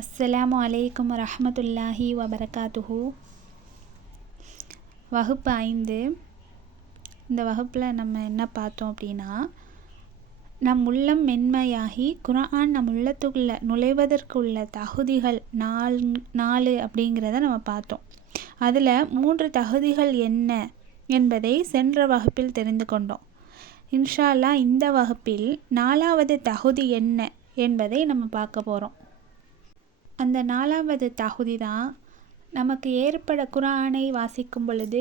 அஸ்ஸலாமு அலைக்கும் வரஹ்மத்துல்லாஹி வபரகாத்துஹு. வகுப்பு 5. இந்த வகுப்பில் நம்ம என்ன பார்த்தோம் அப்படின்னா, நம் உள்ளம் மென்மையாகி குர்ஆன் நம் உள்ளத்துக்குள்ள நுழைவதற்கு உள்ள தகுதிகள் 4 அப்படிங்கிறத நம்ம பார்த்தோம். அதில் 3 தகுதிகள் என்ன என்பதை சென்ற வகுப்பில் தெரிந்து கொண்டோம். இன்ஷா அல்லாஹ் இந்த வகுப்பில் 4வது தகுதி என்ன என்பதை நம்ம பார்க்க போகிறோம். அந்த 4வது தகுதி தான் நமக்கு குர்ஆனை வாசிக்கும் பொழுது,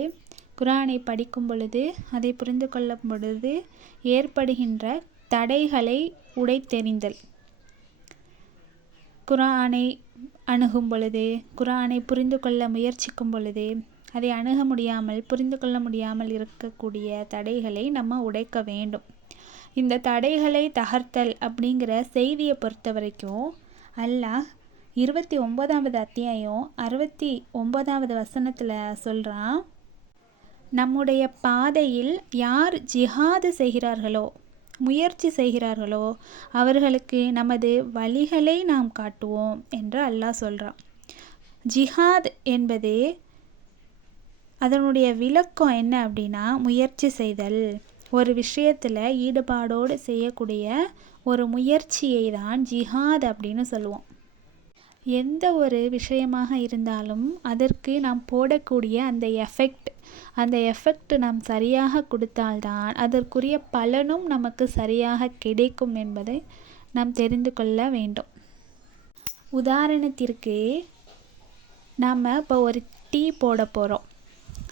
குர்ஆனை படிக்கும் பொழுது, அதை புரிந்து கொள்ளும் பொழுது ஏற்படுகின்ற தடைகளை உடைத்தெறிந்தல். குர்ஆனை அணுகும் பொழுது, குர்ஆனை புரிந்து கொள்ள முயற்சிக்கும் பொழுது, அதை அணுக முடியாமல் புரிந்து கொள்ள முடியாமல் இருக்கக்கூடிய தடைகளை நம்ம உடைக்க வேண்டும். இந்த தடைகளை தகர்த்தல் அப்படிங்கிற செய்தியை பொறுத்த வரைக்கும் அல்லாஹ் 29வது அத்தியாயம் 69வது வசனத்தில் சொல்கிறான், நம்முடைய பாதையில் யார் ஜிஹாது செய்கிறார்களோ, முயற்சி செய்கிறார்களோ அவர்களுக்கு நமது வழிகளை நாம் காட்டுவோம் என்று அல்லாஹ் சொல்கிறான். ஜிஹாத் என்பது அதனுடைய விளக்கம் என்ன அப்படின்னா, முயற்சி செய்தல், ஒரு விஷயத்தில் ஈடுபாடோடு செய்யக்கூடிய ஒரு முயற்சியை தான் ஜிஹாத் அப்படின்னு சொல்லுவோம். எந்த ஒரு விஷயமாக இருந்தாலும் அதற்கு நாம் போடக்கூடிய அந்த எஃபெக்ட் நாம் சரியாக கொடுத்தால்தான் அதற்குரிய பலனும் நமக்கு சரியாக கிடைக்கும் என்பதை நாம் தெரிந்து கொள்ள வேண்டும். உதாரணத்திற்கு நாம் இப்போ ஒரு டீ போட போகிறோம்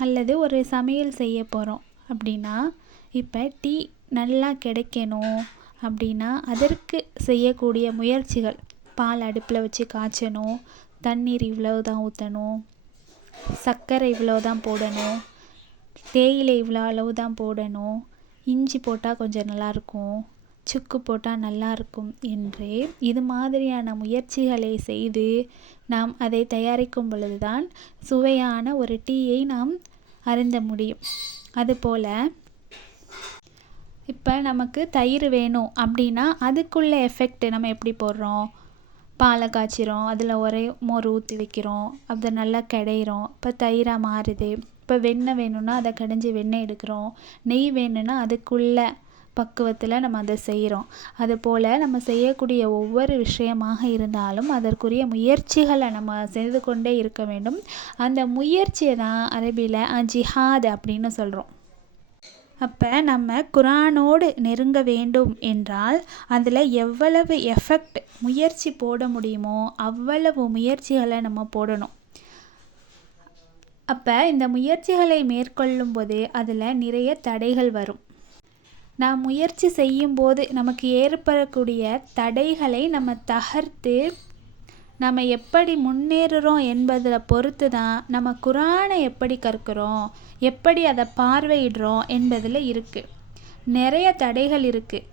அல்லது ஒரு சமையல் செய்ய போகிறோம் அப்படின்னா, இப்போ டீ நல்லா கிடைக்கணும் அப்படின்னா அதற்கு செய்யக்கூடிய முயற்சிகள், பால் அடுப்பில் வச்சு காய்ச்சணும், தண்ணீர் இவ்வளோ தான் ஊற்றணும், சர்க்கரை இவ்வளோ தான் போடணும், தேயிலை இவ்வளோ அளவு தான் போடணும், இஞ்சி போட்டால் கொஞ்சம் நல்லாயிருக்கும், சுக்கு போட்டால் நல்லாயிருக்கும் என்று இது மாதிரியான முயற்சிகளை செய்து நாம் அதை தயாரிக்கும் பொழுது தான் சுவையான ஒரு டீயை நாம் அருந்த முடியும். அதுபோல் இப்போ நமக்கு தயிர் வேணும் அப்படின்னா அதுக்குள்ள எஃபெக்ட் நம்ம எப்படி போடுறோம், பாலை காய்ச்சிரும், அதில் ஒரே மோர் ஊற்றி வைக்கிறோம், அதை நல்லா கிடையிறோம், இப்போ தயிராக மாறுது. இப்போ வெண்ணெய் வேணும்னா அதை கடைஞ்சி வெண்ணெய் எடுக்கிறோம், நெய் வேணும்னா அதுக்குள்ள பக்குவத்தில் நம்ம அதை செய்கிறோம். அதுபோல் நம்ம செய்யக்கூடிய ஒவ்வொரு விஷயமாக இருந்தாலும் அதற்குரிய முயற்சிகளை நம்ம செய்து கொண்டே இருக்க வேண்டும். அந்த முயற்சியை தான் அரபியில் ஜிஹாத் அப்படின்னு சொல்கிறோம். அப்போ நம்ம குர்ஆனோடு நெருங்க வேண்டும் என்றால் அதில் எவ்வளவு எஃபெக்ட் முயற்சி போட முடியுமோ அவ்வளவு முயற்சிகளை நம்ம போடணும். அப்போ இந்த முயற்சிகளை மேற்கொள்ளும் போது அதில் நிறைய தடைகள் வரும். நாம் முயற்சி செய்யும்போது நமக்கு ஏற்படக்கூடிய தடைகளை நம்ம தகர்த்து நம்ம எப்படி முன்னேறுறோம் என்பதில் பொறுத்து தான் நம்ம குர்ஆனை எப்படி கற்கிறோம், எப்படி அதை பார்வையிடுறோம் என்பதில் இருக்குது. நிறைய தடைகள் இருக்குது.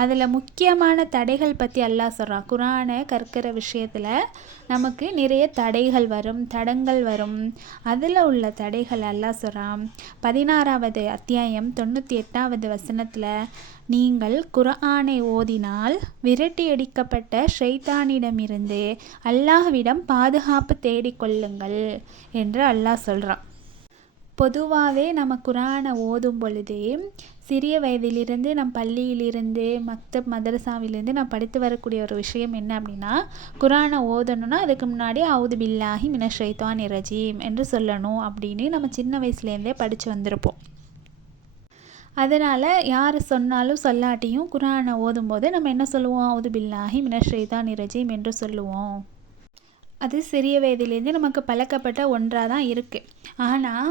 அதில் முக்கியமான தடைகள் பற்றி அல்லாஹ் சொல்கிறான். குர்ஆனை கற்கிற விஷயத்தில் நமக்கு நிறைய தடைகள் வரும், தடங்கள் வரும். அதில் உள்ள தடைகள் அல்லாஹ் சொல்கிறான். 16வது அத்தியாயம் 98வது வசனத்தில், நீங்கள் குர்ஆனை ஓதினால் விரட்டியடிக்கப்பட்ட ஷைத்தானிடமிருந்து அல்லாஹ்விடம் பாதுகாப்பு தேடிக்கொள்ளுங்கள் என்று அல்லாஹ் சொல்கிறான். பொதுவாகவே நம்ம குர்ஆனை ஓதும் பொழுதே சிறிய வயதிலிருந்து நம் பள்ளியிலிருந்து மதரசாவிலிருந்து நான் படித்து வரக்கூடிய ஒரு விஷயம் என்ன அப்படின்னா, குர்ஆனை ஓதணும்னா அதுக்கு முன்னாடி அவுது பில்லாஹி மினஷ் ஷைத்தானிர் ரஜீம் என்று சொல்லணும் அப்படின்னு நம்ம சின்ன வயசுலேருந்தே படித்து வந்திருப்போம். அதனால் யார் சொன்னாலும் சொல்லாட்டியும் குர்ஆனை ஓதும்போது நம்ம என்ன சொல்லுவோம், அவுது பில்லாஹி மினஷ் ஷைத்தானிர் ரஜீம் என்று சொல்லுவோம். அது சிறிய வயதிலேருந்து நமக்கு பழக்கப்பட்ட ஒன்றாக தான் இருக்குது. ஆனால்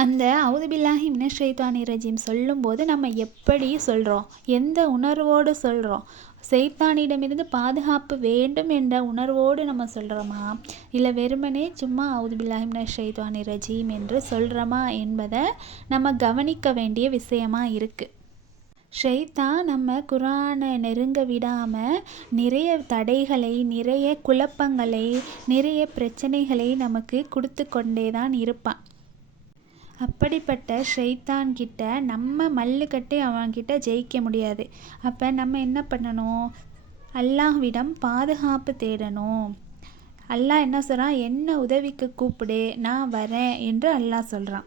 அந்த அவுது பில்லாஹி மினஷ் ஷைத்தானிர் ரஜீம் சொல்லும்போது நம்ம எப்படி சொல்கிறோம், எந்த உணர்வோடு சொல்கிறோம், ஷைத்தானிடமிருந்து பாதுகாப்பு வேண்டும் என்ற உணர்வோடு நம்ம சொல்கிறோமா, இல்லை வெறுமனே சும்மா அவுது பில்லாஹி மினஷ் ஷைத்தானிர் ரஜீம் என்று சொல்கிறோமா என்பதை நம்ம கவனிக்க வேண்டிய விஷயமா இருக்குது. ஷைத்தான் நம்ம குர்ஆனை நெருங்க விடாமல் நிறைய தடைகளை, நிறைய குழப்பங்களை, நிறைய பிரச்சனைகளை நமக்கு கொடுத்து கொண்டே தான் இருப்பான். அப்படிப்பட்ட ஷைத்தான்கிட்ட நம்ம மல்லுக்கட்டி அவன்கிட்ட ஜெயிக்க முடியாது. அப்போ நம்ம என்ன பண்ணணும், அல்லாஹ்விடம் பாதுகாப்பு தேடணும். அல்லாஹ் என்ன சொல்கிறான், என்ன உதவிக்கு கூப்பிடு, நான் வரேன் என்று அல்லாஹ் சொல்கிறான்.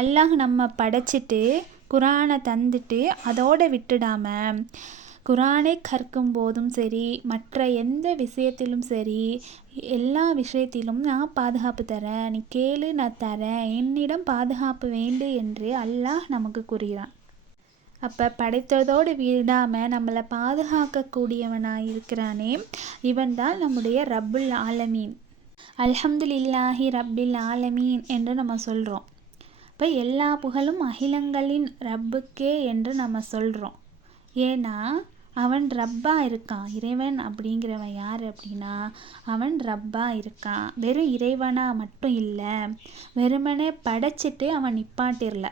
அல்லாஹ் நம்ம படைச்சிட்டு குரானை தந்துட்டு அதோடு விட்டுடாம, குரானை கற்கும் போதும் சரி, மற்ற எந்த விஷயத்திலும் சரி, எல்லா விஷயத்திலும் நான் பாதுகாப்பு தரேன், நீ கேளு நான் தரேன், என்னிடம் பாதுகாப்பு வேண்டு என்று அல்லாஹ் நமக்கு கூறுகிறான். அப்போ படைத்ததோடு விடாமல் நம்மளை பாதுகாக்கக்கூடியவனாக இருக்கிறானே, இவன் தான் நம்முடைய ரப்புல் ஆலமீன். அல்ஹம்துலில்லாஹி ரப்பில் ஆலமீன் என்று நம்ம சொல்கிறோம். இப்போ எல்லா புகழும் அகிலங்களின் ரப்புக்கே என்று நம்ம சொல்கிறோம். ஏன்னா அவன் ரப்பாக இருக்கான். இறைவன் அப்படிங்கிறவன் யார் அப்படின்னா, அவன் ரப்பாக இருக்கான். வெறும் இறைவனாக மட்டும் இல்லை, வெறுமனே படைச்சிட்டு அவன் நிப்பாட்டிரல.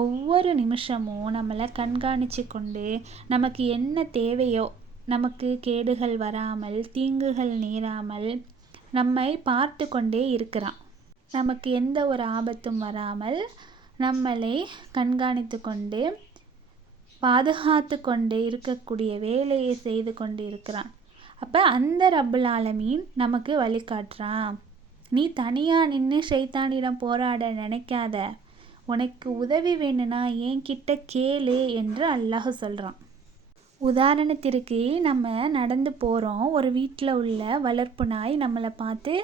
ஒவ்வொரு நிமிஷமும் நம்மளை கண்காணித்து கொண்டு நமக்கு என்ன தேவையோ, நமக்கு கேடுகள் வராமல், தீங்குகள் நேராமல் நம்மை பார்த்து கொண்டே இருக்கிறான். நமக்கு எந்த ஒரு ஆபத்தும் வராமல் நம்மளை கண்காணித்து கொண்டு பாதுகாத்து கொண்டு இருக்கக்கூடிய வேலையை செய்து கொண்டு இருக்கிறான். அப்போ அந்த ரப்புல் ஆலமீன் நமக்கு வழிகாட்டுறான். நீ தனியாக நின்று ஷைத்தானிடம் போராட நினைக்காத, உனக்கு உதவி வேணும்னா என்கிட்ட கேளு என்று அல்லாஹ் சொல்கிறான். உதாரணத்திற்கு நம்ம நடந்து போகிறோம், ஒரு வீட்டில் உள்ள வளர்ப்பு நாய் நம்மளை பார்த்து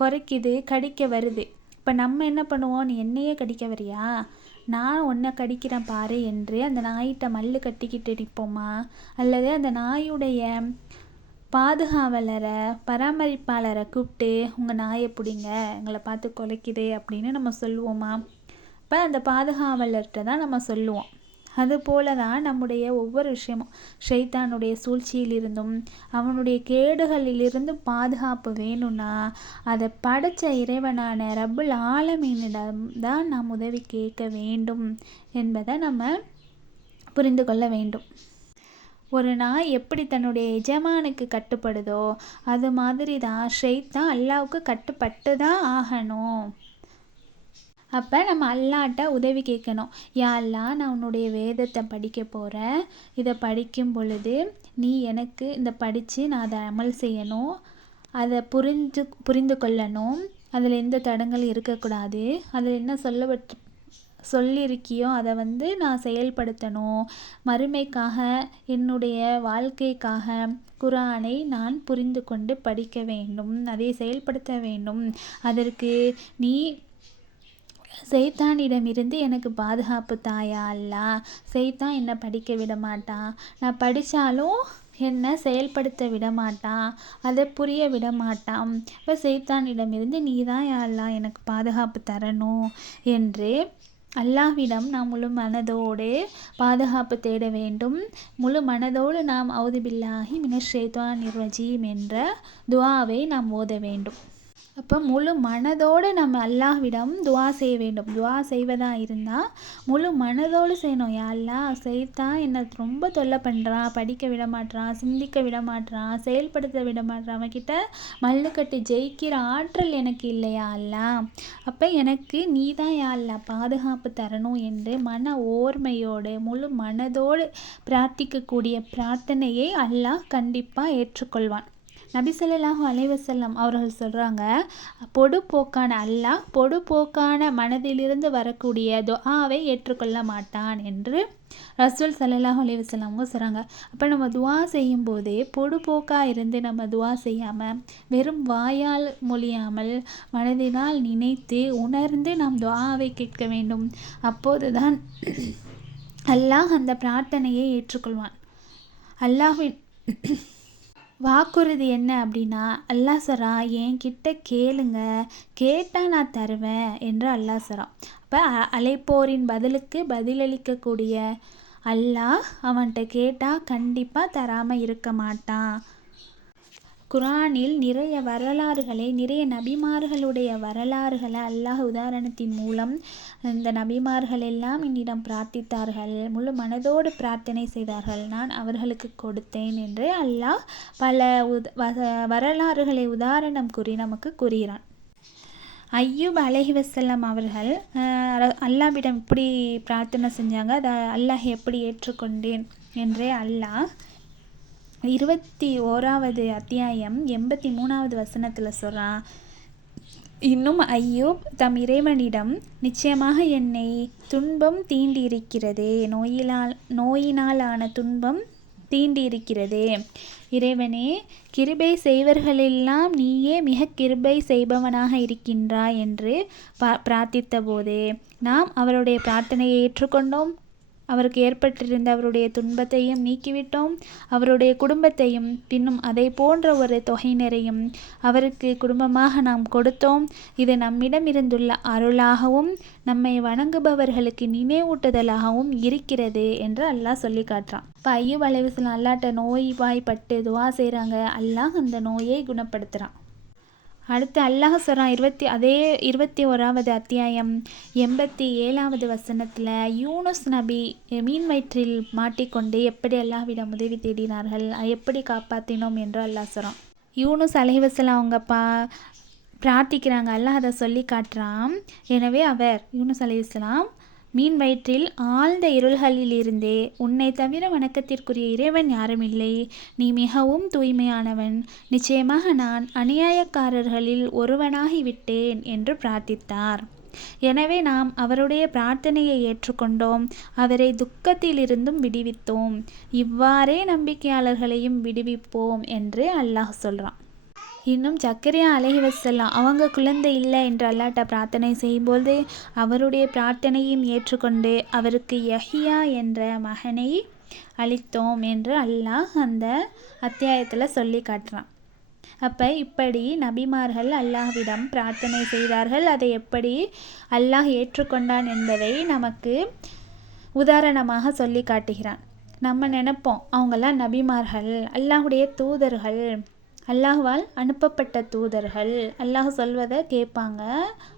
குறைக்குது, கடிக்க வருது. இப்போ நம்ம என்ன பண்ணுவோம், நீ என்னையே கடிக்க வரியா, நான் உன்னை கடிக்கிறேன் பாரு என்று அந்த நாயிட்ட மல்லு கட்டிக்கிட்டு நிற்போமா? அல்லது அந்த நாயுடைய பாதுகாவலரை, பராமரிப்பாளரை கூப்பிட்டு உங்கள் நாயை பிடிங்க, எங்களை பார்த்து குலைக்குது அப்படின்னு நம்ம சொல்லுவோமா? இப்போ அந்த பாதுகாவலர்கிட்ட தான் நம்ம சொல்லுவோம். அதுபோல தான் நம்முடைய ஒவ்வொரு விஷயமும் ஷைத்தானுடைய சூழ்ச்சியிலிருந்தும் அவனுடைய கேடுகளிலிருந்தும் பாதுகாப்பு வேணும்னா அதை படைச்ச இறைவனான ரப்புல் ஆலமீனிடம் தான் நாம் உதவி கேட்க வேண்டும் என்பதை நம்ம புரிந்து கொள்ள வேண்டும். ஒரு நாய் எப்படி தன்னுடைய எஜமானுக்கு கட்டுப்படுதோ அது மாதிரி தான் ஷைத்தான் அல்லாஹ்வுக்கு கட்டுப்பட்டு தான் ஆகணும். அப்போ நம்ம அல்லாஹ்ட்ட உதவி கேட்கணும். யா அல்லாஹ், நான் உன்னுடைய வேதத்தை படிக்க போகிறேன், இதை படிக்கும் பொழுது நீ எனக்கு இந்த படித்து நான் அதை அமல் செய்யணும், அதை புரிந்து கொள்ளணும், அதில் எந்த தடங்கள் இருக்கக்கூடாது, அதில் என்ன சொல்லியிருக்கியோ அதை நான் செயல்படுத்தணும், மறுமைக்காக என்னுடைய வாழ்க்கைக்காக குரானை நான் புரிந்து கொண்டு படிக்க வேண்டும், அதை செயல்படுத்த வேண்டும். அதற்கு நீ சைத்தானிடமிருந்து எனக்கு பாதுகாப்பு தாயா அல்லாஹ். சைத்தான் என்னை படிக்க விட மாட்டான், நான் படித்தாலும் என்னை செயல்படுத்த விட மாட்டான், அதை புரிய விட மாட்டான். இப்போ சைத்தானிடமிருந்து நீ தான் யா அல்லாஹ் எனக்கு பாதுகாப்பு தரணும் என்று அல்லாஹ்விடம் நாம் முழு மனதோடு பாதுகாப்பு தேட வேண்டும். முழு மனதோடு நாம் அவுது பில்லாஹி மினஷ் ஷைத்தானிர் ரஜீம் என்ற துஆவை நாம் ஓத வேண்டும். அப்போ முழு மனதோடு நம்ம அல்லாஹ்விடம் துஆ செய்ய வேண்டும். துஆ செய்வதாக இருந்தால் முழு மனதோடு செய்யணும். யா அல்லாஹ், சைத்தான் என்னை ரொம்ப தொல்லை பண்ணுறான், படிக்க விட மாட்றான், சிந்திக்க விட மாட்றான், செயல்படுத்த விட மாட்றான், அவன்கிட்ட மல்லுக்கட்டு ஜெயிக்கிற ஆற்றல் எனக்கு இல்லையா அல்லாஹ். அப்போ எனக்கு நீ தான் யா அல்லாஹ் பாதுகாப்பு தரணும் என்று மன ஓர்மையோடு முழு மனதோடு பிரார்த்திக்கக்கூடிய பிரார்த்தனையை அல்லாஹ் கண்டிப்பாக ஏற்றுக்கொள்வான். நபி ஸல்லல்லாஹு அலைஹி வஸல்லம் அவர்கள் சொல்கிறாங்க, பொடுபோக்கான அல்லாஹ் பொடுபோக்கான மனதிலிருந்து வரக்கூடிய துஆவை ஏற்றுக்கொள்ள மாட்டான் என்று ரசூல் ஸல்லல்லாஹு அலைஹி வஸல்லம் அவங்க சொல்கிறாங்க. அப்போ நம்ம துஆ செய்யும்போதே பொடுபோக்காக இருந்து நம்ம துஆ செய்யாமல் வெறும் வாயால் மொழியாமல் மனதினால் நினைத்து உணர்ந்து நாம் துஆவை கேட்க வேண்டும். அப்போது தான் அல்லாஹ் அந்த பிரார்த்தனையை ஏற்றுக்கொள்வான். அல்லாஹ்வின் வாக்குறுதி என்ன அப்படின்னா, அல்லாஹ் சொல்கிறான், என்கிட்ட கேளுங்க, கேட்டால் நான் தருவேன் என்று அல்லாஹ் சொல்கிறான். அப்போ அழைப்போரின் பதிலுக்கு பதிலளிக்கக்கூடிய அல்லாஹ் அவன்கிட்ட கேட்டால் கண்டிப்பாக தராமல் இருக்க மாட்டான். குரானில் நிறைய வரலாறுகளை, நிறைய நபிமார்களுடைய வரலாறுகளை அல்லாஹ் உதாரணத்தின் மூலம் இந்த நபிமார்கள் எல்லாம் என்னிடம் பிரார்த்தித்தார்கள், முழு மனதோடு பிரார்த்தனை செய்தார்கள், நான் அவர்களுக்கு கொடுத்தேன் என்று அல்லாஹ் பல வரலாறுகளை உதாரணம் கூறி நமக்கு கூறுகிறான். ஐயூப் அலைஹிவஸல்லம் அவர்கள் அல்லாஹ்விடம் இப்படி பிரார்த்தனை செஞ்சாங்க, அதை அல்லாஹ் எப்படி ஏற்றுக்கொண்டேன் என்றே அல்லாஹ் 21வது அத்தியாயம் 83வது வசனத்தில் சொல்கிறான், இன்னும் ஐயூப் தம் இறைவனிடம், நிச்சயமாக என்னை துன்பம் தீண்டியிருக்கிறதே, நோயினாலான துன்பம் தீண்டியிருக்கிறதே. இறைவனே, கிருபை செய்வர்களெல்லாம் நீயே மிக கிருபை செய்பவனாக இருக்கின்றாய் என்று பிரார்த்தித்த போதே நாம் அவருடைய பிரார்த்தனையை ஏற்றுக்கொண்டோம். அவருக்கு ஏற்பட்டிருந்த அவருடைய துன்பத்தையும் நீக்கிவிட்டோம். அவருடைய குடும்பத்தையும் பின்னும் அதை போன்ற ஒரு தொகையினரையும் அவருக்கு குடும்பமாக நாம் கொடுத்தோம். இது நம்மிடம் இருந்துள்ள அருளாகவும் நம்மை வணங்குபவர்களுக்கு நினைவூட்டுதலாகவும் இருக்கிறது என்று அல்லாஹ் சொல்லி காட்டுறான். இப்போ ஐயூப் அலைஹிஸ்ஸலாம் அல்லாஹ்ட்ட நோய்வாய்ப்பட்டு துவா செய்கிறாங்க. அல்லாஹ் அந்த நோயை குணப்படுத்துகிறான். அடுத்து அல்லாஹ் சொல்கிறான், 21வது அத்தியாயம் 87வது வசனத்தில், யூனுஸ் நபி மீன் வயிற்றில் மாட்டிக்கொண்டு எப்படி அல்லாஹ்விடம் உதவி தேடினார்கள், எப்படி காப்பாற்றினோம் என்று அல்லாஹ் சொல்கிறான். யூனுஸ் அலைஹிஸ்ஸலாம் அவங்க பிரார்த்திக்கிறாங்க. அல்லாஹ் அதை சொல்லி காட்டுறான். எனவே அவர் யூனுஸ் அலைஹிஸ்ஸலாம் மீன் வயிற்றில் ஆழ்ந்த இருள்களிலிருந்தே, உன்னை தவிர வணக்கத்திற்குரிய இறைவன் யாரும் இல்லை, நீ மிகவும் தூய்மையானவன், நிச்சயமாக நான் அநியாயக்காரர்களில் ஒருவனாகிவிட்டேன் என்று பிரார்த்தித்தார். எனவே நாம் அவருடைய பிரார்த்தனையை ஏற்றுக்கொண்டோம், அவரை துக்கத்திலிருந்தும் விடுவித்தோம், இவ்வாறே நம்பிக்கையாளர்களையும் விடுவிப்போம் என்று அல்லாஹ் சொல்கிறான். இன்னும் ஜக்கரியா அலைஹிஸ்ஸலாம் அவங்க குழந்தை இல்லை என்று அல்லாஹ்ட்ட பிரார்த்தனை செய்யும்போது அவருடைய பிரார்த்தனையும் ஏற்றுக்கொண்டு அவருக்கு யஹ்யா என்ற மகனை அளித்தோம் என்று அல்லாஹ் அந்த அத்தியாயத்தில் சொல்லி காட்டுறான். அப்போ இப்படி நபிமார்கள் அல்லாஹ்விடம் பிரார்த்தனை செய்தார்கள். அதை எப்படி அல்லாஹ் ஏற்றுக்கொண்டான் என்பதை நமக்கு உதாரணமாக சொல்லி காட்டுகிறான். நம்ம நினைப்போம் அவங்கெல்லாம் நபிமார்கள், அல்லாஹுடைய தூதர்கள், அல்லாஹ்வால் அனுப்பப்பட்ட தூதர்கள், அல்லாஹ் சொல்வதை கேட்பாங்க,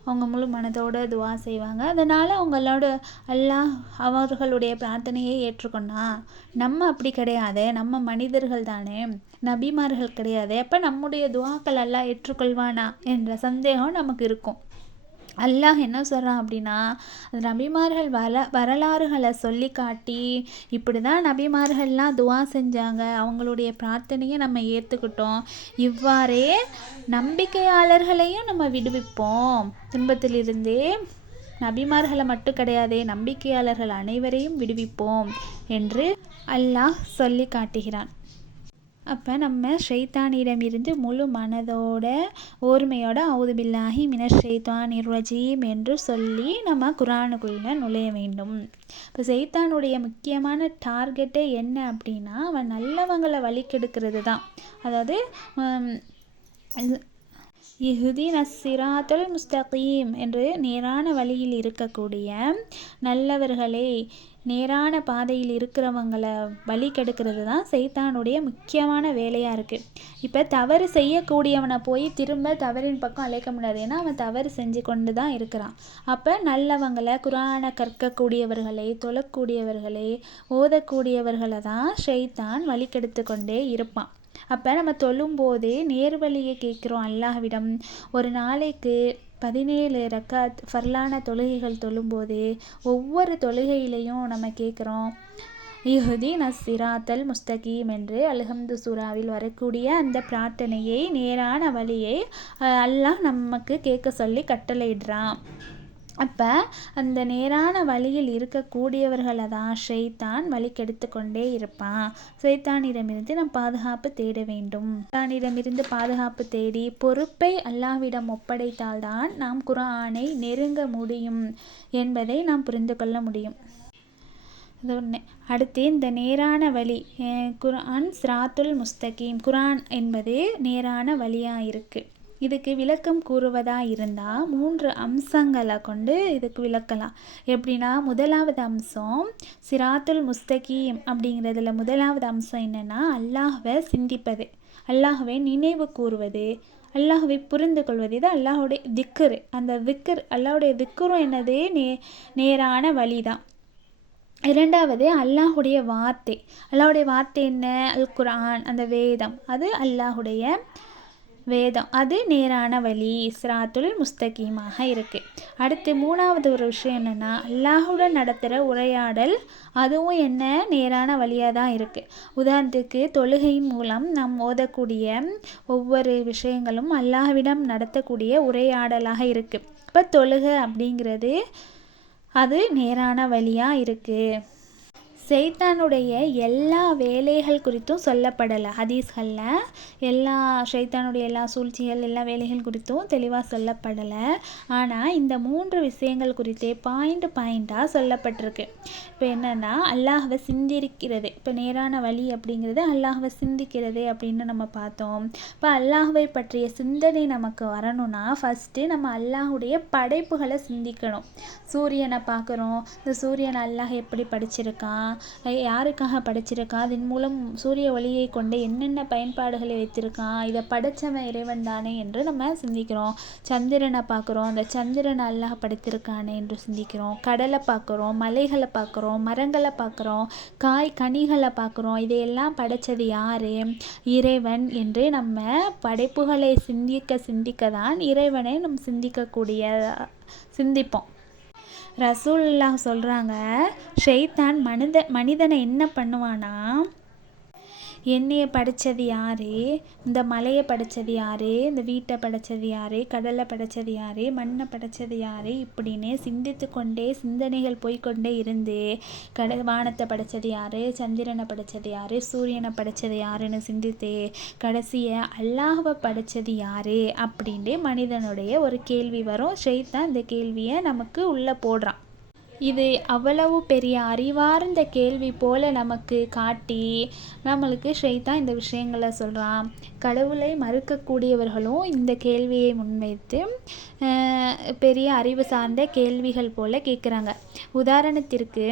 அவங்க முழு மனதோடு துவா செய்வாங்க. அதனால் அவங்களோட அல்லாஹ் அவர்களுடைய பிரார்த்தனையை ஏற்றுக்கொண்டான். நம்ம அப்படி கிடையாது, நம்ம மனிதர்கள் தானே, நபிமார்கள் கிடையாது. அப்போ நம்முடைய துவாக்கள் அல்லாஹ் ஏற்றுக்கொள்வானா என்ற சந்தேகம் நமக்கு இருக்கும். அல்லாஹ் என்ன சொல்கிறான் அப்படின்னா, நபிமார்கள் வரலாறுகளை சொல்லி காட்டி, இப்படி தான் நபிமார்கள்லாம் துவா செஞ்சாங்க, அவங்களுடைய பிரார்த்தனையை நம்ம ஏற்றுக்கிட்டோம், இவ்வாறே நம்பிக்கையாளர்களையும் நம்ம விடுவிப்போம் துன்பத்திலிருந்தே, நபிமார்களை மட்டும் கிடையாதே, நம்பிக்கையாளர்கள் அனைவரையும் விடுவிப்போம் என்று அல்லாஹ் சொல்லி காட்டுகிறான். அப்போ நம்ம ஷைத்தானிடமிருந்து முழு மனதோட ஓர்மையோட அவுது பில்லாஹி மினஷ் ஷைத்தானிர் ரஜீம் என்று சொல்லி நம்ம குரானுக்குள்ளே நுழைய வேண்டும். இப்போ ஷைத்தானுடைய முக்கியமான டார்கெட்டே என்ன அப்படின்னா, அவன் நல்லவங்களை வழிகெடுக்கிறது தான். அதாவது இஹ்தின ஸிராத்தல் முஸ்தகீம் என்று நேரான வழியில் இருக்கக்கூடிய நல்லவர்களை, நேரான பாதையில் இருக்கிறவங்களை வழி கெடுக்கிறது தான் சைத்தானுடைய முக்கியமான வேலையாக இருக்குது. இப்போ தவறு செய்யக்கூடியவனை போய் திரும்ப தவறின் பக்கம் அழைக்க முடியாது, ஏன்னா அவன் தவறு செஞ்சு கொண்டு தான் இருக்கிறான். அப்போ நல்லவங்களை, குரானை கற்கக்கூடியவர்களை, தொழக்கூடியவர்களை, ஓதக்கூடியவர்களை தான் ஷைத்தான் வழி கெடுத்து கொண்டே இருப்பான். அப்போ நம்ம தொழும்போது நேர்வழியை கேட்குறோம் அல்லாஹ்விடம். ஒரு நாளைக்கு 17 ரக்காத் ஃபர்லான தொழுகைகள் தொழும்போது ஒவ்வொரு தொழுகையிலையும் நம்ம கேட்குறோம், இஹ்தின ஸிராத்தல் முஸ்தகீம் என்று அல்ஹம்து சூராவில் வரக்கூடிய அந்த பிரார்த்தனையை, நேரான வழியை அல்லாஹ் நமக்கு கேட்க சொல்லி கட்டளையிடுறான். அப்போ அந்த நேரான வழியில் இருக்கக்கூடியவர்களை தான் ஷைத்தான் வழி கெடுத்து கொண்டே இருப்பான். ஷைத்தானிடமிருந்து நாம் பாதுகாப்பு தேட வேண்டும். ஷைத்தானிடமிருந்து பாதுகாப்பு தேடி பொறுப்பை அல்லாஹ்விடம் ஒப்படைத்தால்தான் நாம் குர்ஆனை நெருங்க முடியும் என்பதை நாம் புரிந்து கொள்ள முடியும். அது ஒன்று. அடுத்து இந்த நேரான வழி, குர்ஆன் ஸிராத்துல் முஸ்தகீம், குர்ஆன் என்பது நேரான வழியாக இருக்குது. இதுக்கு விளக்கம் கூறுவதாக இருந்தால் 3 அம்சங்களை கொண்டு இதுக்கு விளக்கலாம். எப்படின்னா, முதலாவது அம்சம் ஸிராத்துல் முஸ்தகீம் அப்படிங்கிறதுல முதலாவது அம்சம் என்னென்னா, அல்லாஹ்வை சிந்திப்பது, அல்லாஹ்வை நினைவு கூறுவது, அல்லாஹ்வை புரிந்து கொள்வது. இது அல்லாஹுடைய திக்ர். அந்த திக்ர், அல்லாஹுடைய திக்ரும் என்னது, நேரான வழி தான். இரண்டாவது அல்லாஹுடைய வார்த்தை. அல்லாஹுடைய வார்த்தை என்ன? அல் குர்ஆன், அந்த வேதம், அது அல்லாஹுடைய வேதம், அது நேரான வழி, சிராத்துல் முஸ்தகீமாக இருக்குது. அடுத்து 3வது ஒரு விஷயம் என்னென்னா, அல்லாஹுடன் நடத்துகிற உரையாடல், அதுவும் என்ன நேரான வழியாக தான் இருக்குது. உதாரணத்துக்கு தொழுகையின் மூலம் நாம் ஓதக்கூடிய ஒவ்வொரு விஷயங்களும் அல்லாஹ்விடம் நடத்தக்கூடிய உரையாடலாக இருக்குது. இப்போ தொழுகை அப்படிங்கிறது அது நேரான வழியாக இருக்குது. ஷைத்தானுடைய எல்லா வேலைகள் குறித்தும் சொல்லப்படலை ஹதீஸ்களில். ஷைத்தானுடைய எல்லா சூழ்ச்சிகள், எல்லா வேலைகள் குறித்தும் தெளிவாக சொல்லப்படலை. ஆனால் இந்த 3 விஷயங்கள் குறித்தே பாயிண்டாக சொல்லப்பட்டிருக்கு. இப்போ என்னென்னா, அல்லாஹ்வை சிந்திக்கிறது. இப்போ நேரான வழி அப்படிங்கிறது அல்லாஹ்வை சிந்திக்கிறது அப்படின்னு நம்ம பார்த்தோம். இப்போ அல்லாஹ்வை பற்றிய சிந்தனை நமக்கு வரணும்னா ஃபஸ்ட்டு நம்ம அல்லாஹுடைய படைப்புகளை சிந்திக்கணும். சூரியனை பார்க்குறோம், இந்த சூரியனை அல்லாஹ் எப்படி படைச்சிருக்கான், யாருக்காக படைச்சிருக்கான், அதன் மூலம் சூரிய ஒளியை கொண்டு என்னென்ன பயன்பாடுகளை வைத்திருக்கான், இதை படைச்சவன் இறைவன் தானே என்று நம்ம சிந்திக்கிறோம். சந்திரனை பார்க்குறோம், அந்த சந்திரனை அல்லாஹ் படைத்திருக்கானே என்று சிந்திக்கிறோம். கடலை பார்க்குறோம், மலைகளை பார்க்குறோம், மரங்களை பார்க்குறோம், கனிகளை பார்க்குறோம். இதையெல்லாம் படைச்சது யார்? இறைவன் என்று நம்ம படைப்புகளை சிந்திக்க தான் இறைவனை நம்ம சிந்திப்போம். ரசூலுல்லாஹ் சொல்கிறாங்க, ஷைத்தான் மனிதனை என்ன பண்ணுவானா, என்னையை படைச்சது யார், இந்த மலையை படைச்சது யார், இந்த வீட்டை படைச்சது யார், கடலை படைச்சது யார், மண்ணை படைச்சது யார், இப்படின்னு சிந்தித்து கொண்டே சிந்தனைகள் போய்கொண்டே இருந்து வானத்தை படைச்சது யார், சந்திரனை படைச்சது யார், சூரியனை படைச்சது யாருன்னு சிந்தித்து கடைசியை அல்லாஹ்வை படைச்சது யார் அப்படின்ட்டு மனிதனுடைய ஒரு கேள்வி வரும். ஷைத்தான் இந்த கேள்வியை நமக்கு உள்ளே போடுறான். இது அவ்வளவு பெரிய அறிவார்ந்த கேள்வி போல் நமக்கு காட்டி நம்மளுக்கு ஷைத்தான் இந்த விஷயங்களை சொல்கிறான். கடவுளை மறுக்கக்கூடியவர்களும் இந்த கேள்வியை முன்வைத்து பெரிய அறிவு சார்ந்த கேள்விகள் போல் கேட்குறாங்க. உதாரணத்திற்கு,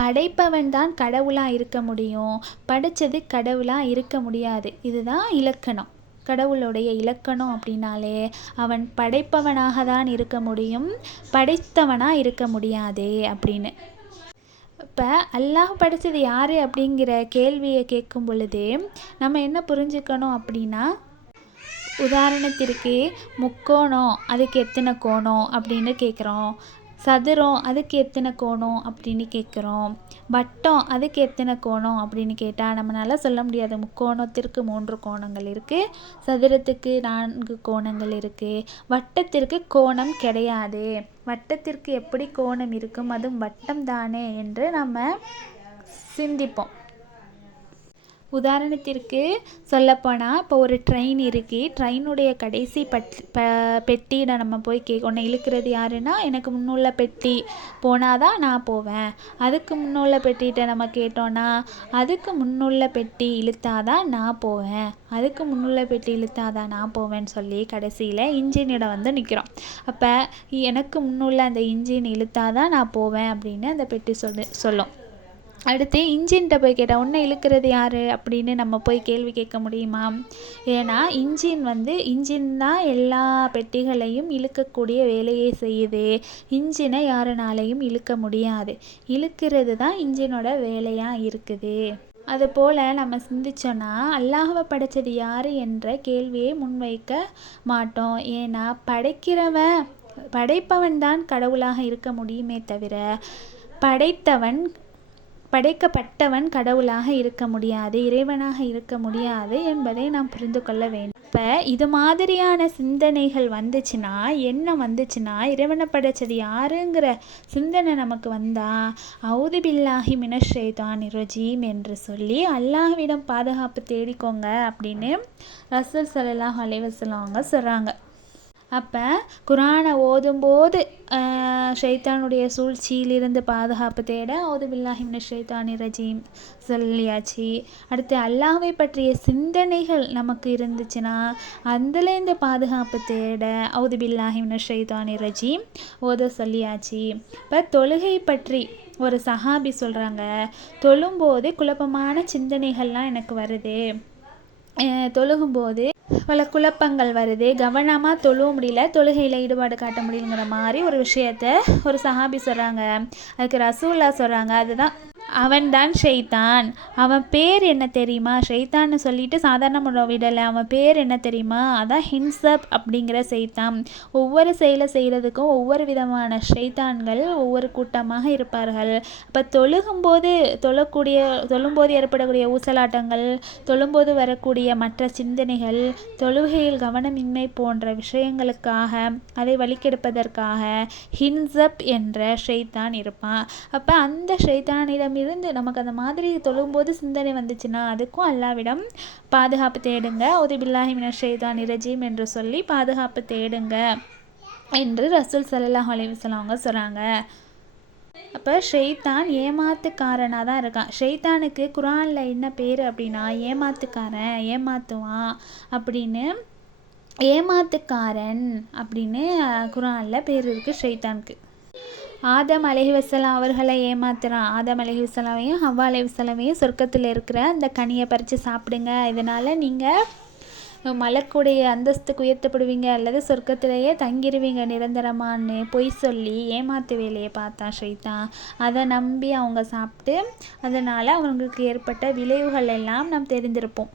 படைப்பவன் தான் கடவுளாக இருக்க முடியும், படைச்சது கடவுளாக இருக்க முடியாது. இதுதான் இலக்கணம். கடவுளுடைய இலக்கணம் அப்படின்னாலே அவன் படைப்பவனாக தான் இருக்க முடியும், படைத்தவனாக இருக்க முடியாது அப்படின்னு. இப்போ அல்லாஹ் படைத்தது யார் அப்படிங்கிற கேள்வியை கேட்கும் பொழுது நம்ம என்ன புரிஞ்சுக்கணும் அப்படின்னா, உதாரணத்திற்கு முக்கோணம் அதுக்கு எத்தனை கோணம் அப்படின்னு கேட்குறோம், சதுரம் அதுக்கு எத்தனை கோணம் அப்படின்னு கேட்குறோம், வட்டம் அதுக்கு எத்தனை கோணம் அப்படின்னு கேட்டால் நம்மளால் சொல்ல முடியாது. முக்கோணத்திற்கு 3 கோணங்கள் இருக்குது, சதுரத்துக்கு 4 கோணங்கள் இருக்குது, வட்டத்திற்கு கோணம் கிடையாது. வட்டத்திற்கு எப்படி கோணம் இருக்கும், அதுவும் வட்டம் தானே என்று நம்ம சிந்திப்போம். உதாரணத்திற்கு சொல்லப்போனால், இப்போ ஒரு ட்ரெயின் இருக்குது, ட்ரெயினுடைய கடைசி பெட்டியில் நம்ம போய் ஒன்று இழுக்கிறது யாருன்னா, எனக்கு முன்னுள்ள பெட்டி போனால் தான் நான் போவேன். அதுக்கு முன்னுள்ள பெட்டிகிட்ட நம்ம கேட்டோன்னா, அதுக்கு முன்னுள்ள பெட்டி இழுத்தாதான் நான் போவேன், அதுக்கு முன்னுள்ள பெட்டி இழுத்தாதான் நான் போவேன்னு சொல்லி கடைசியில் இன்ஜினிடம் வந்து நிற்கிறோம். அப்போ எனக்கு முன்னுள்ள அந்த இன்ஜின் இழுத்தாதான் நான் போவேன் அப்படின்னு அந்த பெட்டி சொல்லும். அடுத்து இன்ஜின்கிட்ட போய் கேட்டால் ஒன்றை இழுக்கிறது யார் அப்படின்னு நம்ம போய் கேள்வி கேட்க முடியுமா? ஏன்னா இன்ஜின் தான் எல்லா பெட்டிகளையும் இழுக்கக்கூடிய வேலையை செய்யுது. இன்ஜினை யாருனாலையும் இழுக்க முடியாது, இழுக்கிறது தான் இன்ஜினோட வேலையாக இருக்குது. அதுபோல் நம்ம சிந்திச்சோன்னா அல்லாஹ்வை படைச்சது யார் என்ற கேள்வியை முன்வைக்க மாட்டோம். ஏன்னா படைப்பவன் தான் கடவுளாக இருக்க முடியுமே தவிர படைக்கப்பட்டவன் கடவுளாக இருக்க முடியாது, இறைவனாக இருக்க முடியாது என்பதை நாம் புரிந்து கொள்ள வேண்டும். இப்போ இது மாதிரியான சிந்தனைகள் வந்துச்சுன்னா இறைவனை படைச்சது யாருங்கிற சிந்தனை நமக்கு வந்தால் அவுது பில்லாஹி மினஷ் ஷைத்தானிர் ரஜீம் என்று சொல்லி அல்லாஹ்விடம் பாதுகாப்பு தேடிக்கோங்க அப்படின்னு ரசூல் ஸல்லல்லாஹு அலைஹி வஸல்லம் அவங்க சொல்கிறாங்க. அப்போ குரானை ஓதும்போது ஷைத்தானுடைய சூழ்ச்சியிலிருந்து பாதுகாப்பு தேட அவுது பில்லாஹி மினஷ் ஷைத்தானிர் ரஜீம் சொல்லியாச்சு. அடுத்து அல்லாஹ்வை பற்றிய சிந்தனைகள் நமக்கு இருந்துச்சுன்னா அதுலேருந்து பாதுகாப்பு தேட அவுது பில்லாஹி மினஷ் ஷைத்தானிர் ரஜீம் ஓத சொல்லியாச்சு. இப்போ தொழுகை பற்றி ஒரு சஹாபி சொல்கிறாங்க, தொழும்போது குழப்பமான சிந்தனைகள்லாம் எனக்கு வருது, தொழுகும்போது பல குழப்பங்கள் வருது, கவனமாக தொழுவ முடியல, தொழுகையில் ஈடுபாடு காட்ட முடியுங்கிற மாதிரி ஒரு விஷயத்த ஒரு சஹாபி சொல்கிறாங்க. அதுக்கு ரசூலுல்லாஹ் சொல்கிறாங்க, அவன்தான் ஷைத்தான். அவன் பேர் என்ன தெரியுமா? ஷைத்தான்னு சொல்லிட்டு சாதாரண விடலை. அவன் பேர் என்ன தெரியுமா? அதான் ஹின்சப் அப்படிங்கிற ஷைத்தான். ஒவ்வொரு செயலை செய்கிறதுக்கும் ஒவ்வொரு விதமான ஷைத்தான்கள் ஒவ்வொரு கூட்டமாக இருப்பார்கள். இப்போ தொழும்போது ஏற்படக்கூடிய ஊசலாட்டங்கள், தொழும்போது வரக்கூடிய மற்ற சிந்தனைகள், தொழுகையில் கவனமின்மை போன்ற விஷயங்களுக்காக, அதை வழிகெடுப்பதற்காக ஹின்சப் என்ற ஷைத்தான் இருப்பான். அப்போ அந்த ஷைத்தானிடம் இருந்து நமக்கு அந்த மாதிரி தொழும்போது சிந்தனை வந்துச்சுன்னா அதுக்கும் அல்லாவிடம் பாதுகாப்பு தேடுங்க. உதுபில்லாஹி மினஷ் ஷைத்தானிர் ரஜீம் என்று சொல்லி பாதுகாப்பு தேடுங்க என்று ரசூல் ஸல்லல்லாஹு அலைஹி வஸல்லம் அவங்க சொல்கிறாங்க. அப்போ ஷைத்தான் ஏமாத்துக்காரனாக தான் இருக்கான். ஷைத்தானுக்கு குர்ஆனில் என்ன பேர் அப்படின்னா ஏமாத்துக்காரன், ஏமாத்துவான் அப்படின்னு, ஏமாத்துக்காரன் அப்படின்னு குர்ஆனில் பேர் இருக்குது ஷைத்தானுக்கு. ஆதம் அலைஹிவஸலாம் அவர்களை ஏமாத்துறான். ஆதம் அலைஹிவஸலாமையும் ஹவ்வா அலைஹிவஸலாமையும் சொர்க்கத்தில் இருக்கிற அந்த கனியை பறித்து சாப்பிடுங்க, இதனால் நீங்கள் மலக்குடைய அந்தஸ்துக்கு உயர்த்தப்படுவீங்க அல்லது சொர்க்கத்திலேயே தங்கிடுவீங்க நிரந்தரமானு பொய் சொல்லி ஏமாத்து வேலையை பார்த்தான் ஷைத்தான். அதை நம்பி அவங்க சாப்பிட்டு அதனால் அவங்களுக்கு ஏற்பட்ட விளைவுகள் எல்லாம் நாம் தெரிந்திருப்போம்.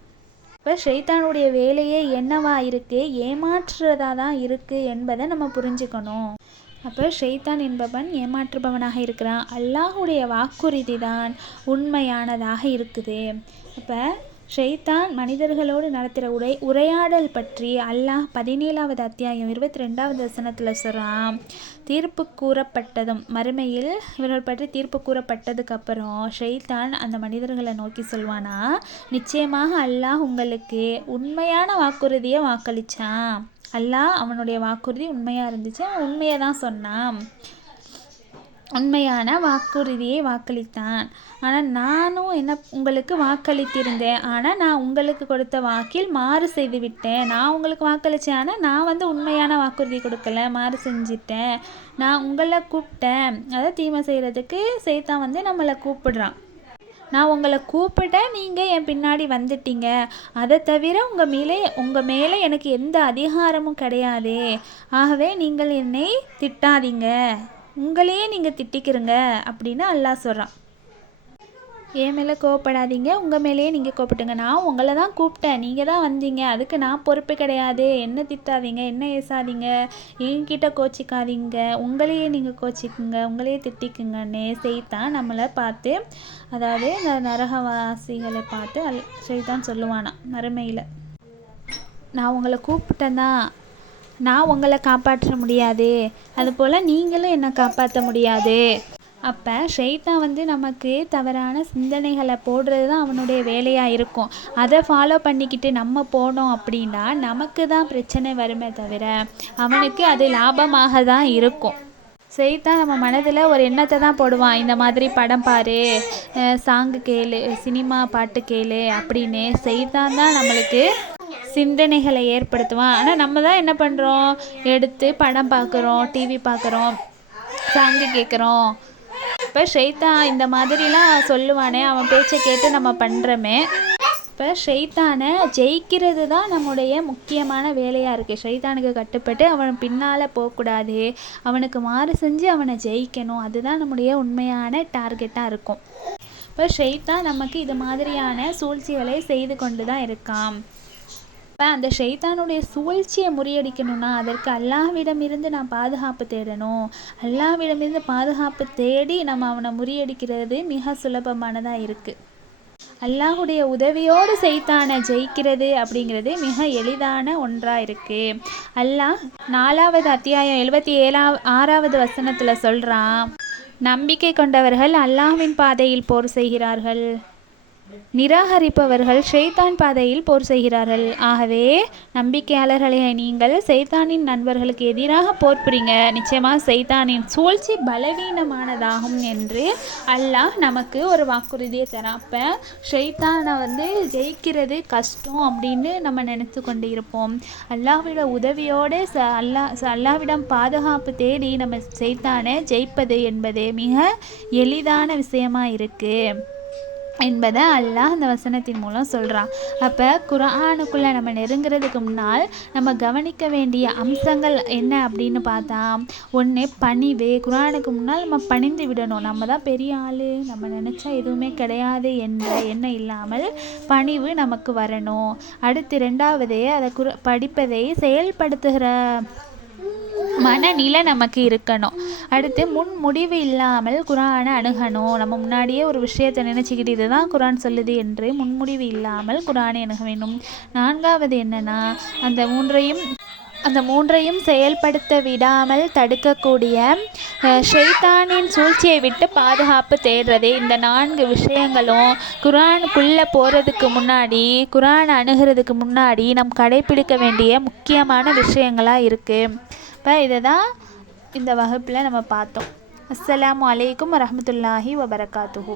இப்போ ஷைத்தானுடைய வேலையே என்னவா இருக்குது? ஏமாற்றுறதா தான் இருக்குது என்பதை நம்ம புரிஞ்சுக்கணும். அப்போ ஷைத்தான் என்பவன் ஏமாற்றுபவனாக இருக்கிறான். அல்லாஹுடைய வாக்குறுதி தான் உண்மையானதாக இருக்குது. அப்போ ஷைத்தான் மனிதர்களோடு நடத்துகிற உரையாடல் பற்றி அல்லாஹ் 17வது அத்தியாயம் 22வது வசனத்தில் சொல்கிறான். தீர்ப்பு கூறப்பட்டதும் மறுமையில் இவர்கள் பற்றி தீர்ப்பு கூறப்பட்டதுக்கப்புறம் ஷைத்தான் அந்த மனிதர்களை நோக்கி சொல்வானா, நிச்சயமாக அல்லாஹ் உங்களுக்கு உண்மையான வாக்குறுதியை வாக்களித்தான். அல்லாஹ் அவனுடைய வாக்குறுதி உண்மையாக இருந்துச்சு, அவன் உண்மையை தான் சொன்னான், உண்மையான வாக்குறுதியை வாக்களித்தான். ஆனால் நானும் உங்களுக்கு வாக்களித்திருந்தேன், ஆனால் நான் உங்களுக்கு கொடுத்த வாக்கில் மாறு செய்து விட்டேன். நான் உங்களுக்கு வாக்களித்தேன், ஆனால் நான் உண்மையான வாக்குறுதி கொடுக்கல, மாறு செஞ்சிட்டேன். நான் உங்களை கூப்பிட்டேன், அதாவது தீமை செய்கிறதுக்கு சைத்தான் நம்மளை கூப்பிடுறான். நான் உங்களை கூப்பிட்டேன், நீங்கள் என் பின்னாடி வந்துட்டீங்க. அதை தவிர உங்கள் மேலே எனக்கு எந்த அதிகாரமும் கிடையாது. ஆகவே நீங்கள் என்னை திட்டாதீங்க, உங்களையே நீங்கள் திட்டிக்கிறங்க அப்படின்னு அல்லாஹ் சொல்கிறான். என் மேலே கோவப்படாதீங்க, உங்கள் மேலேயே நீங்கள் கோப்பிட்டுங்க. நான் உங்களை தான் கூப்பிட்டேன், நீங்கள் தான் வந்தீங்க, அதுக்கு நான் பொறுப்பு கிடையாது. என்ன திட்டாதீங்க, என்ன ஏசாதீங்க, என்கிட்ட கோச்சிக்காதீங்க, உங்களையே நீங்கள் கோச்சிக்குங்க, உங்களையே திட்டிக்குங்கன்னு சைத்தான் நம்மளை பார்த்து, அதாவது இந்த நரகவாசிகளை பார்த்து சைத்தான் சொல்லுவானா மறுமையில், நான் உங்களை கூப்பிட்டேன் தான், நான் உங்களை காப்பாற்ற முடியாது, அதுபோல் நீங்களும் என்னை காப்பாற்ற முடியாது. அப்போ ஷைத்தான் நமக்கு தவறான சிந்தனைகளை போடுறது தான் அவனுடைய வேலையாக இருக்கும். அதை ஃபாலோ பண்ணிக்கிட்டு நம்ம போனோம் அப்படின்னா நமக்கு தான் பிரச்சனை வருமே தவிர அவனுக்கு அது லாபமாக தான் இருக்கும். ஷைத்தான் நம்ம மனதில் ஒரு எண்ணத்தை தான் போடுவான், இந்த மாதிரி படம் பாரு, சாங்கு கேளு, சினிமா பாட்டு கேளு அப்படின்னு ஷைத்தான் தான் நம்மளுக்கு சிந்தனைகளை ஏற்படுத்துவான். ஆனால் நம்ம தான் என்ன பண்ணுறோம், எடுத்து படம் பார்க்குறோம், டிவி பார்க்குறோம், சாங்கு கேட்குறோம். இப்போ ஷைத்தான் இந்த மாதிரிலாம் சொல்லுவானே, அவன் பேச்சை கேட்டு நம்ம பண்ணுறோமே. இப்போ ஷைத்தானை ஜெயிக்கிறது தான் நம்முடைய முக்கியமான வேலையாக இருக்குது. ஷைத்தானுக்கு கட்டுப்பட்டு அவன் பின்னால் போகக்கூடாது, அவனுக்கு மாறு செஞ்சு அவனை ஜெயிக்கணும், அதுதான் நம்முடைய உண்மையான டார்கெட்டாக இருக்கும். இப்போ ஷைத்தான் நமக்கு இது மாதிரியான சூழ்ச்சிகளை செய்து கொண்டு தான் இருக்கான். இப்போ அந்த ஷைத்தானுடைய சூழ்ச்சியை முறியடிக்கணும்னா அதற்கு அல்லாஹ்விடமிருந்து நான் பாதுகாப்பு தேடணும். அல்லாஹ்விடமிருந்து பாதுகாப்பு தேடி நம்ம அவனை முறியடிக்கிறது மிக சுலபமானதாக இருக்குது. அல்லாஹுடைய உதவியோடு சைத்தானை ஜெயிக்கிறது அப்படிங்கிறது மிக எளிதான ஒன்றாக இருக்குது. அல்லாஹ் 4வது அத்தியாயம் 76வது வசனத்தில் சொல்கிறான், நம்பிக்கை கொண்டவர்கள் அல்லாஹ்வின் பாதையில் போர் செய்கிறார்கள், நிராகரிப்பவர்கள் ஷைத்தான் பாதையில் போர் செய்கிறார்கள். ஆகவே நம்பிக்கையாளர்களை நீங்கள் சைத்தானின் நண்பர்களுக்கு எதிராக போர் புரிங்க, நிச்சயமாக சைத்தானின் சூழ்ச்சி பலவீனமானதாகும் என்று அல்லாஹ் நமக்கு ஒரு வாக்குறுதியை தரான். அப்போ ஷைத்தானை ஜெயிக்கிறது கஷ்டம் அப்படின்னு நம்ம நினைத்து கொண்டு இருப்போம். அல்லாஹ்விட உதவியோடு அல்லாஹ்விடம் பாதுகாப்பு தேடி நம்ம சைத்தானை ஜெயிப்பது என்பது மிக எளிதான விஷயமா இருக்குது. என்பதை அல்லாஹ் அந்த வசனத்தின் மூலம் சொல்கிறான். அப்போ குர்ஆனுக்குள்ளே நம்ம நெருங்கிறதுக்கு முன்னால் நம்ம கவனிக்க வேண்டிய அம்சங்கள் என்ன அப்படின்னு பார்த்தா, ஒன்று பணிவு. குர்ஆனுக்கு முன்னால் நம்ம பணிந்து விடணும். நம்ம தான் பெரிய ஆள், நம்ம நினச்சா எதுவுமே கிடையாது என்ற எண்ணம் இல்லாமல் பணிவு நமக்கு வரணும். அடுத்து ரெண்டாவது, அதை படிப்பதை செயல்படுத்துகிற மனநிலை நமக்கு இருக்கணும். அடுத்து முன் முடிவு இல்லாமல் குர்ஆனை அணுகணும். நம்ம முன்னாடியே ஒரு விஷயத்தை நினச்சிக்கிட்டு இதுதான் குர்ஆன் சொல்லுது என்று முன்முடிவு இல்லாமல் குர்ஆனை அணுக வேண்டும். நான்காவது என்னென்னா, அந்த மூன்றையும் செயல்படுத்த விடாமல் தடுக்கக்கூடிய ஷைத்தானின் சூழ்ச்சியை விட்டு பாதுகாப்பு தேடுறது. இந்த 4 விஷயங்களும் குர்ஆனுக்குள்ளே போகிறதுக்கு முன்னாடி, குர்ஆனை அணுகிறதுக்கு முன்னாடி நம் கடைப்பிடிக்க வேண்டிய முக்கியமான விஷயங்களாக இருக்குது. இப்போ இதை தான் இந்த வகுப்பில் நம்ம பார்த்தோம். அஸ்ஸலாமு அலைக்கும் வரஹ்மத்துல்லாஹி வபரகாத்துஹு.